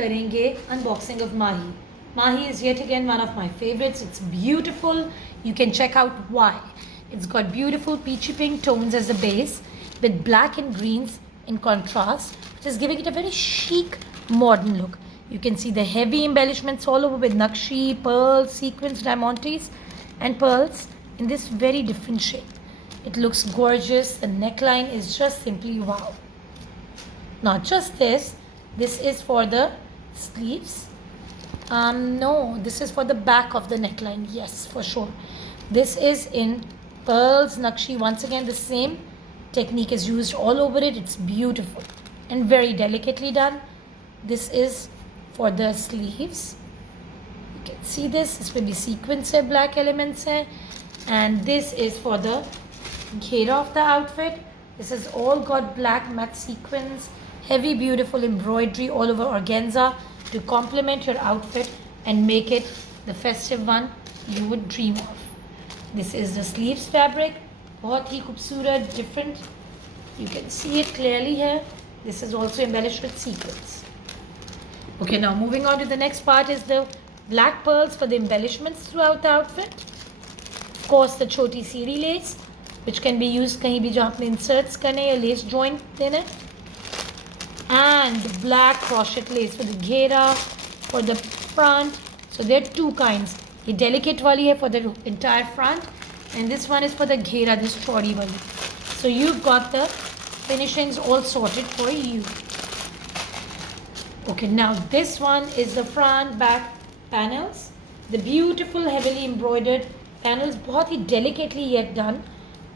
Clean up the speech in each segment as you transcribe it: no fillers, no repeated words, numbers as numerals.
करेंगे unboxing of MAHI. MAHI is yet again one of my favorites. It's beautiful. You can check out why. It's got beautiful peachy pink tones as the base with black and greens in contrast, which is giving it a very chic modern look. You can see the heavy embellishments all over with nakshi, pearls, sequins, diamantes and pearls in this very different shape. It looks gorgeous. The neckline is just simply wow. Not just this is for the sleeves. No, this is for the back of the neckline. Yes, for sure. This is in pearls, nakshi. Once again, the same technique is used all over it. It's beautiful and very delicately done. This is for the sleeves. You can see this. This will be sequins hai, black elements hai. And this is for the ghera of the outfit. This has all got black matte sequins, heavy beautiful embroidery all over organza to complement your outfit and make it the festive one you would dream of. This is the sleeves fabric, बहुत ही खूबसूरत, different. You can see it clearly here. This is also embellished with sequins. Okay, now moving on to the next part is the black pearls for the embellishments throughout the outfit. Of course, the choti siri lace, which can be used कहीं भी जहाँ अपने inserts करने या lace joint देने. And black crochet lace for the ghera, for the front. So there are two kinds. ये delicate वाली है for the entire front, and this one is for the ghera, this chori वाली. So you've got the finishings all sorted for you. Okay, now this one is the front back panels. The beautiful heavily embroidered panels, बहुत ही delicately yet done.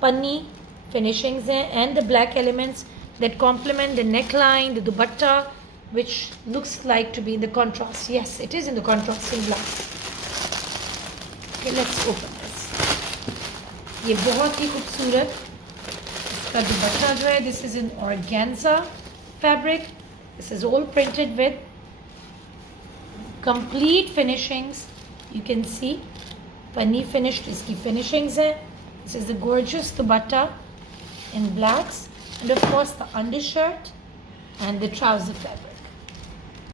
Panni finishings हैं and the black elements that complement the neckline, the dupatta, which looks like to be in the contrast. Yes, it is in the contrasting black. Okay, let's open this. ये बहुत ही खूबसूरत इसका दुपट्टा जो है, this is in organza fabric. This is all printed with complete finishings. You can see panni finished इसकी finishings है. This is the gorgeous dupatta in blacks. And of course the undershirt and the trouser fabric.